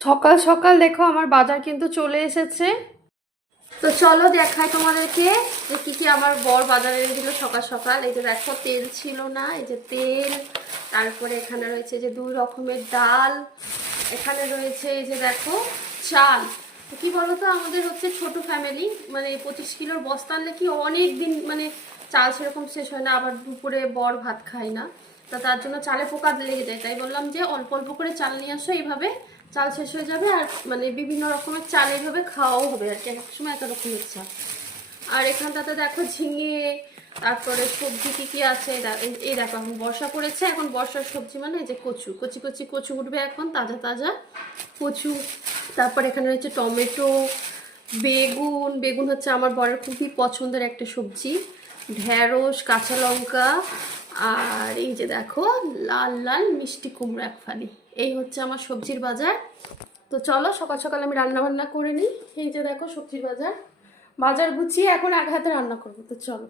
সকাল সকাল দেখো আমার বাজার কিন্তু চলে এসেছে। তো চলো দেখাই তোমাদেরকে যে কি কি আমার বর বাজারে এনে দিল সকাল সকাল। এই যে দেখো তেল ছিল না, এই যে তেল, তারপরে এখানে রয়েছে যে 2 রকমের ডাল, এখানে রয়েছে এই যে দেখো চাল। তো কি বলতো আমাদের হচ্ছে ছোট ফ্যামিলি, মানে 25 কিলোর বস্তা আনলে কি অনেক দিন মানে চাল সেরকম শেষ হয় না, আবার দুপুরে বর ভাত খায় না, তা তার জন্য চালে পোকা লেগে যায়। তাই বললাম যে অল্প অল্প করে চাল নিয়ে আসো, এইভাবে চাল শেষ হয়ে যাবে আর মানে বিভিন্ন রকমের চাল এইভাবে খাওয়াও হবে আর কি, এক সময় এত রকমের চাল। আর এখানটাতে দেখো ঝিঙে, তারপরে সবজি কি কি আছে এই দেখো এখন বর্ষা পড়েছে, এখন বর্ষার সবজি মানে এই যে কচু, কচি কচি কচু উঠবে এখন, তাজা তাজা কচু। তারপর এখানে রয়েছে টমেটো, বেগুন, বেগুন হচ্ছে আমার বরের খুবই পছন্দের একটা সবজি, ঢেঁড়স, কাঁচা লঙ্কা, আর এই যে দেখো লাল লাল মিষ্টি কুমড়ো এক ফালি। এই হচ্ছে আমার সবজির বাজার। তো চলো সকাল সকাল আমি রান্না বান্না করে নিই। এই যে দেখো সবজির বাজার, বাজার গুছিয়ে এখন এক হাতে রান্না করবো। তো চলো।